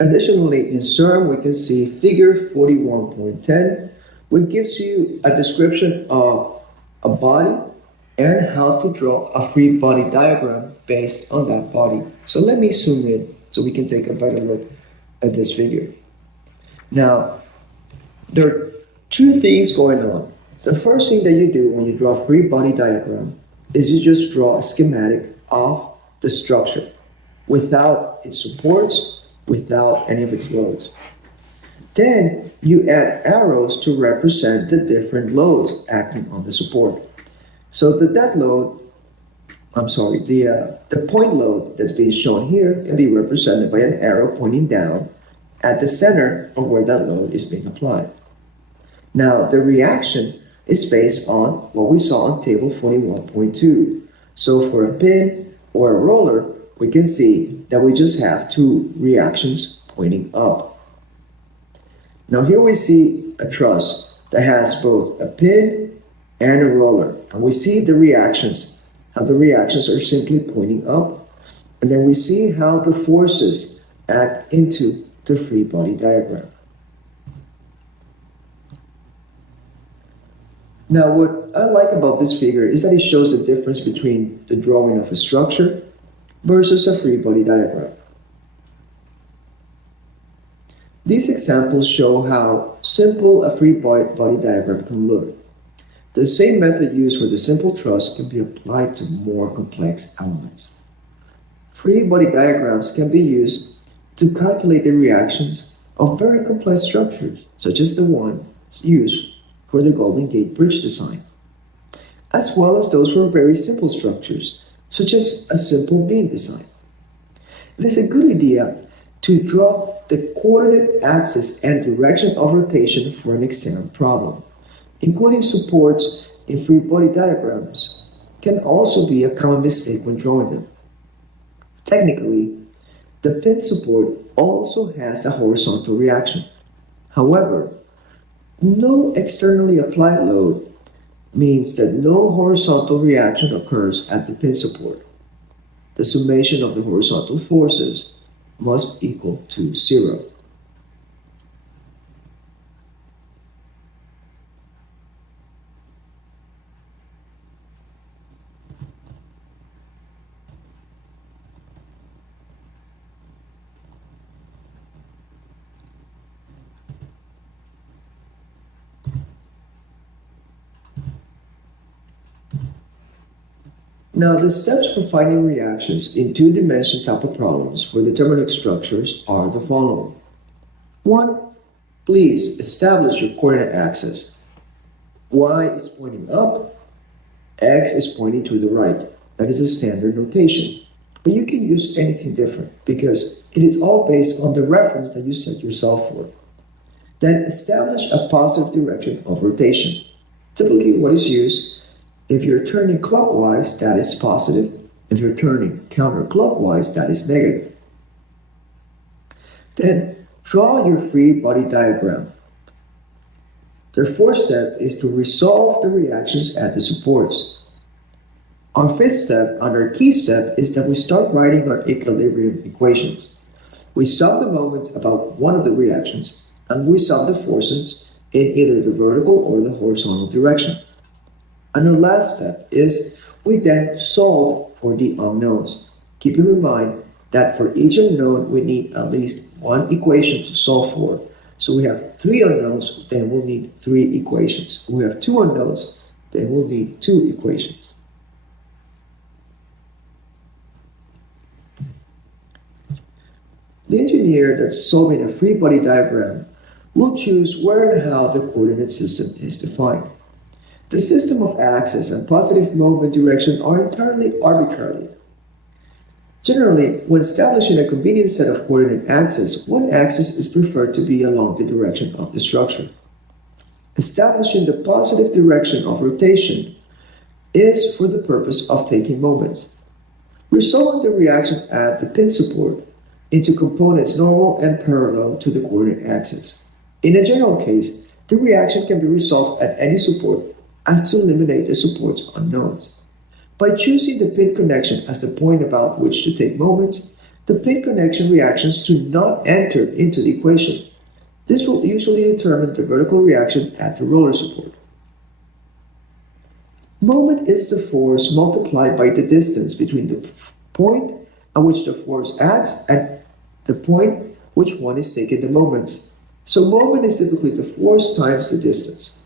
Additionally, in CERN, we can see figure 41.10, which gives you a description of a body and how to draw a free body diagram based on that body. So let me zoom in so we can take a better look at this figure. Now, there are two things going on. The first thing that you do when you draw a free body diagram is you just draw a schematic of the structure without its supports, without any of its loads. Then you add arrows to represent the different loads acting on the support. So the point load that's being shown here can be represented by an arrow pointing down at the center of where that load is being applied. Now, the reaction is based on what we saw on table 41.2. So for a pin or a roller, we can see that we just have two reactions pointing up. Now here we see a truss that has both a pin and a roller. And we see the reactions, how the reactions are simply pointing up. And then we see how the forces act into the free body diagram. Now, what I like about this figure is that it shows the difference between the drawing of a structure versus a free body diagram. These examples show how simple a free body diagram can look. The same method used for the simple truss can be applied to more complex elements. Free body diagrams can be used to calculate the reactions of very complex structures, such as the one used for the Golden Gate Bridge design, as well as those for very simple structures, such as a simple beam design. It is a good idea to draw the coordinate axis and direction of rotation for an exam problem. Including supports in free body diagrams can also be a common mistake when drawing them. Technically, the pin support also has a horizontal reaction. However, no externally applied load means that no horizontal reaction occurs at the pin support. The summation of the horizontal forces must equal to 0. Now, the steps for finding reactions in two-dimensional type of problems for deterministic structures are the following. 1. Please establish your coordinate axis. Y is pointing up, X is pointing to the right. That is a standard notation. But you can use anything different because it is all based on the reference that you set yourself for. Then establish a positive direction of rotation. Typically what is used, if you're turning clockwise, that is positive. If you're turning counterclockwise, that is negative. Then draw your free body diagram. The fourth step is to resolve the reactions at the supports. Our fifth step, under key step, is that we start writing our equilibrium equations. We solve the moments about one of the reactions, and we solve the forces in either the vertical or the horizontal direction. And the last step is we then solve for the unknowns. Keeping in mind that for each unknown we need at least one equation to solve for. So we have 3 unknowns, then we'll need 3 equations. We have 2 unknowns, then we'll need 2 equations. The engineer that's solving a free body diagram will choose where and how the coordinate system is defined. The system of axis and positive movement direction are entirely arbitrary. Generally, when establishing a convenient set of coordinate axes, one axis is preferred to be along the direction of the structure. Establishing the positive direction of rotation is for the purpose of taking moments. Resolving the reaction at the pin support into components normal and parallel to the coordinate axis. In a general case, the reaction can be resolved at any support as to eliminate the support's unknowns. By choosing the pin connection as the point about which to take moments, the pin connection reactions do not enter into the equation. This will usually determine the vertical reaction at the roller support. Moment is the force multiplied by the distance between the point at which the force acts and the point which one is taking the moments. So moment is typically the force times the distance.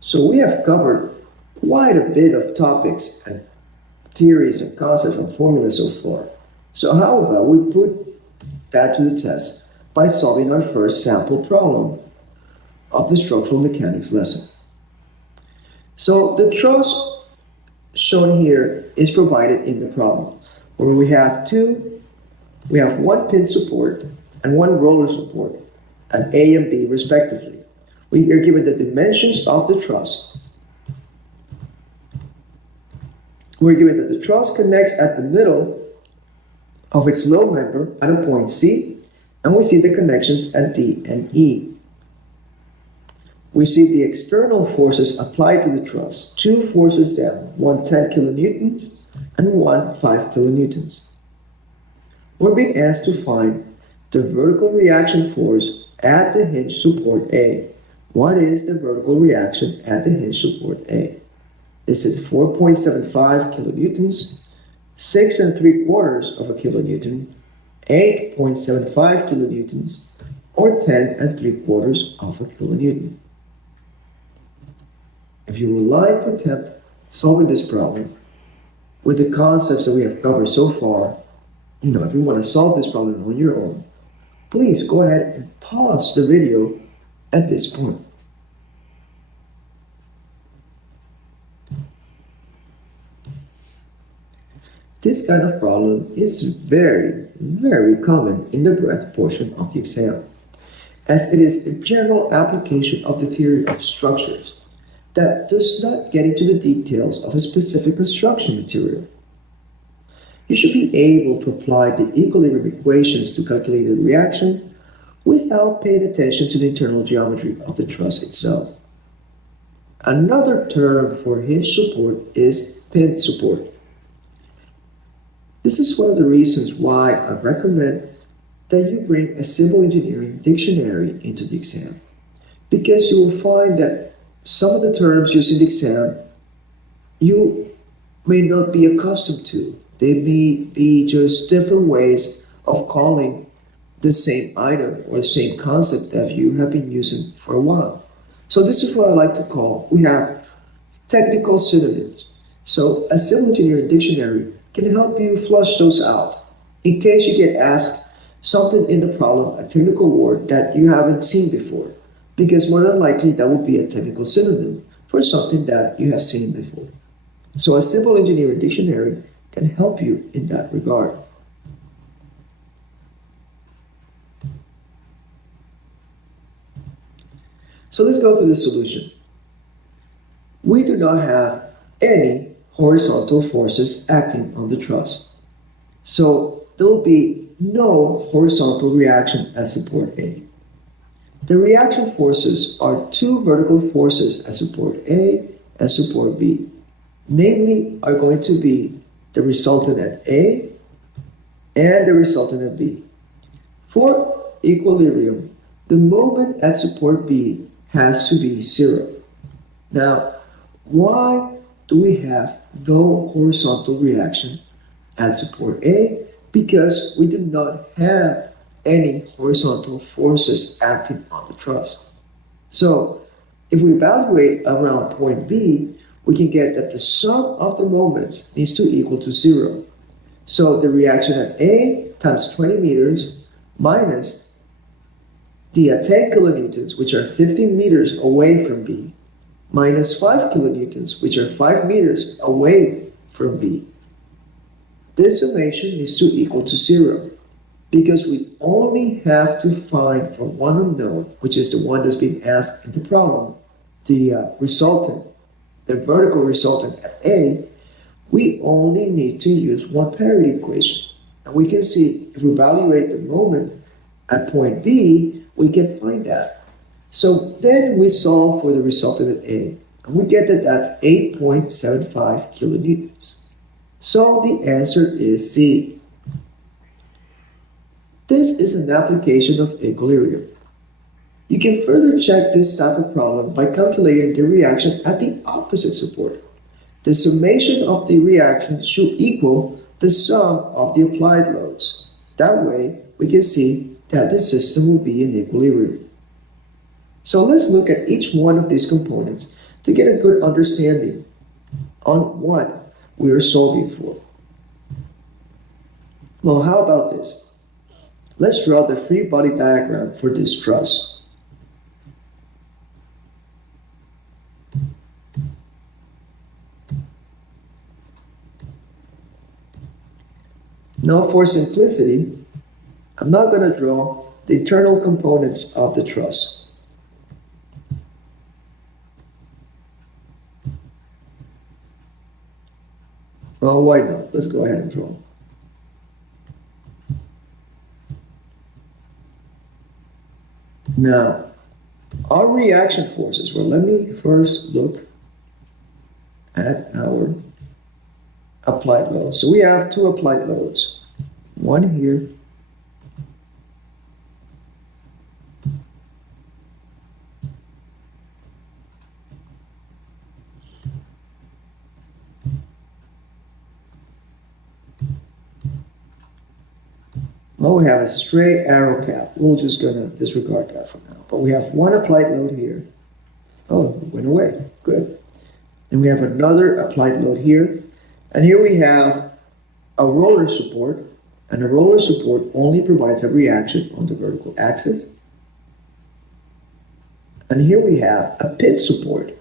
So we have covered quite a bit of topics and theories and concepts and formulas so far. So how about we put that to the test by solving our first sample problem of the structural mechanics lesson. So the truss shown here is provided in the problem, where we have one pin support and one roller support, at A and B respectively. We are given the dimensions of the truss. We're given that the truss connects at the middle of its load member at a point C, and we see the connections at D and E. We see the external forces applied to the truss, two forces down, one 10 kilonewtons and one 5 kilonewtons. We're being asked to find the vertical reaction force at the hinge support A. What is the vertical reaction at the hinge support A? Is it 4.75 kilonewtons, 6 3/4 of a kilonewton, 8.75 kilonewtons, or 10 3/4 of a kilonewton? If you would like to attempt solving this problem with the concepts that we have covered so far, if you want to solve this problem on your own, please go ahead and pause the video at this point. This kind of problem is very, very common in the breadth portion of the exam, as it is a general application of the theory of structures that does not get into the details of a specific construction material. You should be able to apply the equilibrium equations to calculate a reaction without paying attention to the internal geometry of the truss itself. Another term for hinge support is pin support. This is one of the reasons why I recommend that you bring a civil engineering dictionary into the exam, because you will find that some of the terms used in the exam you may not be accustomed to. They may be just different ways of calling the same item or the same concept that you have been using for a while. So this is what I like to call, we have technical synonyms. So a civil engineering dictionary can help you flush those out in case you get asked something in the problem, a technical word that you haven't seen before, because more than likely that will be a technical synonym for something that you have seen before. So a civil engineering dictionary can help you in that regard. So let's go through the solution. We do not have any horizontal forces acting on the truss. So there will be no horizontal reaction at support A. The reaction forces are two vertical forces at support A and support B. Namely, are going to be the resultant at A and the resultant at B. For equilibrium, the moment at support B has to be 0. Now, why do we have no horizontal reaction at support A? Because we do not have any horizontal forces acting on the truss. So if we evaluate around point B, we can get that the sum of the moments needs to equal to 0. So the reaction at A times 20 meters minus the 10 kilonewtons, which are 15 meters away from B, minus 5 kilonewtons, which are 5 meters away from B. This summation needs to equal to 0, because we only have to find for one unknown, which is the one that's being asked in the problem, resultant, the vertical resultant at A, we only need to use one parity equation. And we can see if we evaluate the moment at point B, we can find that. So then we solve for the resultant at A, and we get that that's 8.75 kilonewtons. So the answer is C. This is an application of equilibrium. You can further check this type of problem by calculating the reaction at the opposite support. The summation of the reaction should equal the sum of the applied loads. That way, we can see that the system will be in equilibrium. So let's look at each one of these components to get a good understanding on what we are solving for. Well, how about this? Let's draw the free body diagram for this truss. Now, for simplicity, I'm not going to draw the internal components of the truss. Well, why not? Let's go ahead and draw. Now, our reaction forces, well, let me first look at our applied loads. So we have two applied loads, one here well, we have a straight arrow cap. We're just gonna disregard that for now. But we have one applied load here. Oh, it went away. Good. And we have another applied load here. And here we have a roller support, and a roller support only provides a reaction on the vertical axis. And here we have a pit support,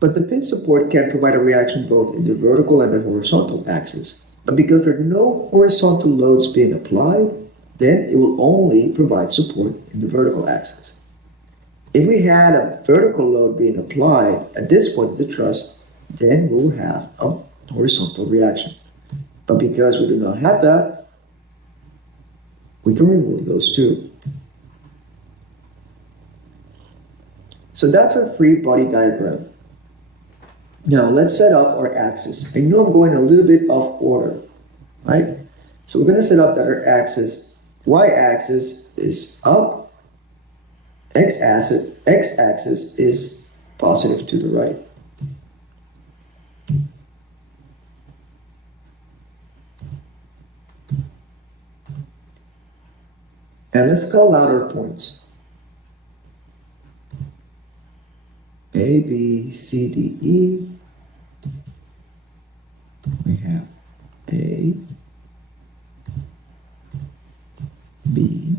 but the pit support can provide a reaction both in the vertical and the horizontal axis. But because there are no horizontal loads being applied, then it will only provide support in the vertical axis. If we had a vertical load being applied at this point of the truss, then we'll have a horizontal reaction. But because we do not have that, we can remove those two. So that's our free body diagram. Now let's set up our axis. I know I'm going a little bit off order, right? So we're going to set up that our axis, y-axis is up, x-axis is positive to the right. And let's call out our points. A, B, C, D, E. We have A, B,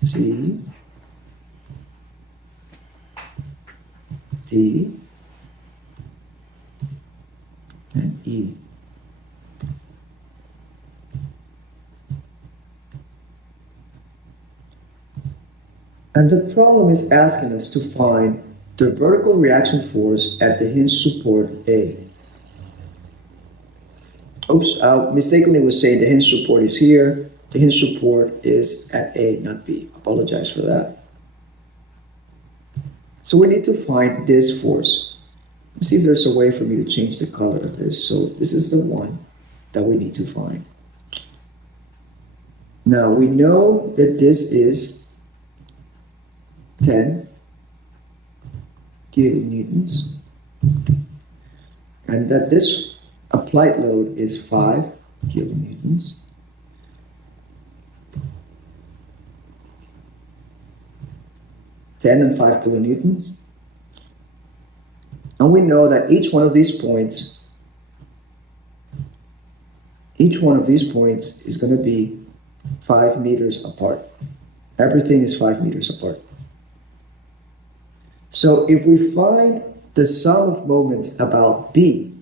C, D, and E. And the problem is asking us to find the vertical reaction force at the hinge support A. Oops, I mistakenly was saying the hinge support is here. The hinge support is at A, not B. Apologize for that. So we need to find this force. Let's see if there's a way for me to change the color of this. So this is the one that we need to find. Now we know that this is 10 kilonewtons, and that this applied load is 5 kilonewtons. (10 and 5 kilonewtons). And we know that each one of these points is going to be 5 meters apart. Everything is 5 meters apart. So if we find the sum of moments about B,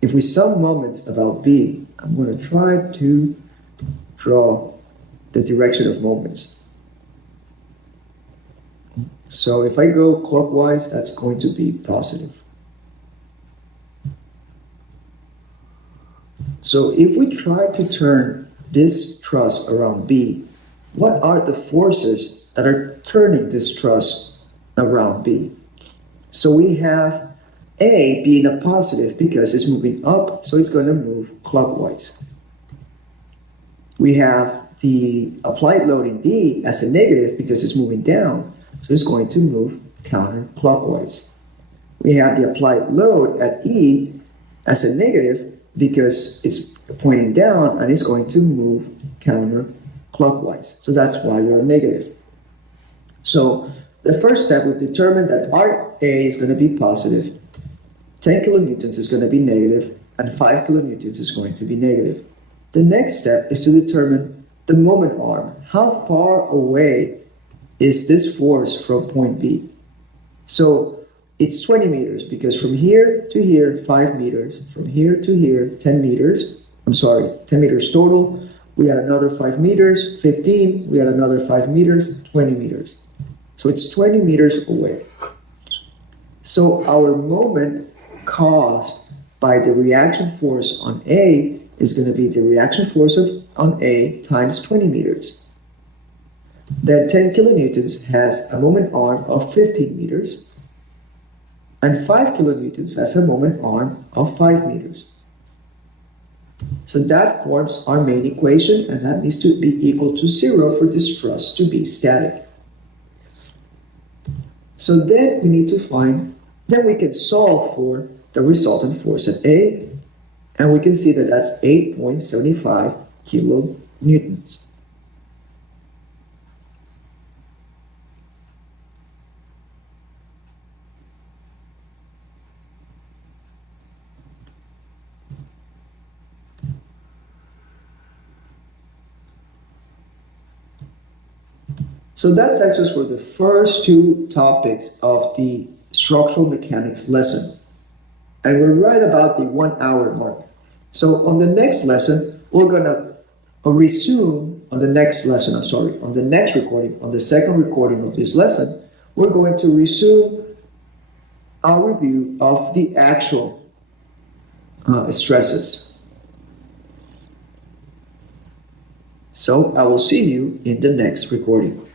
if we sum moments about B, I'm going to try to draw the direction of moments. So if I go clockwise, that's going to be positive. So if we try to turn this truss around B, what are the forces that are turning this truss around B? So we have A being a positive because it's moving up, so it's going to move clockwise. We have the applied load in B as a negative because it's moving down, so it's going to move counterclockwise. We have the applied load at E as a negative because it's pointing down and it's going to move counterclockwise. So that's why we're negative. So the first step, we've determined that RA is going to be positive, 10 kilonewtons is going to be negative, and 5 kilonewtons is going to be negative. The next step is to determine the moment arm. How far away is this force from point B? So it's 20 meters because from here to here, 5 meters. From here to here, 10 meters. 10 meters total. We got another 5 meters, 15. We got another 5 meters, 20 meters. So it's 20 meters away. So our moment caused by the reaction force on A is going to be the reaction force on A times 20 meters. Then 10 kilonewtons has a moment arm of 15 meters, and 5 kilonewtons has a moment arm of 5 meters. So that forms our main equation, and that needs to be equal to 0 for this truss to be static. So then we need to then we can solve for the resultant force at A, and we can see that that's 8.75 kilonewtons. So that takes us for the first two topics of the structural mechanics lesson. And we're right about the 1 hour mark. So on the next lesson, we're going to resume on the next recording, on the second recording of this lesson, we're going to resume our review of the actual stresses. So I will see you in the next recording.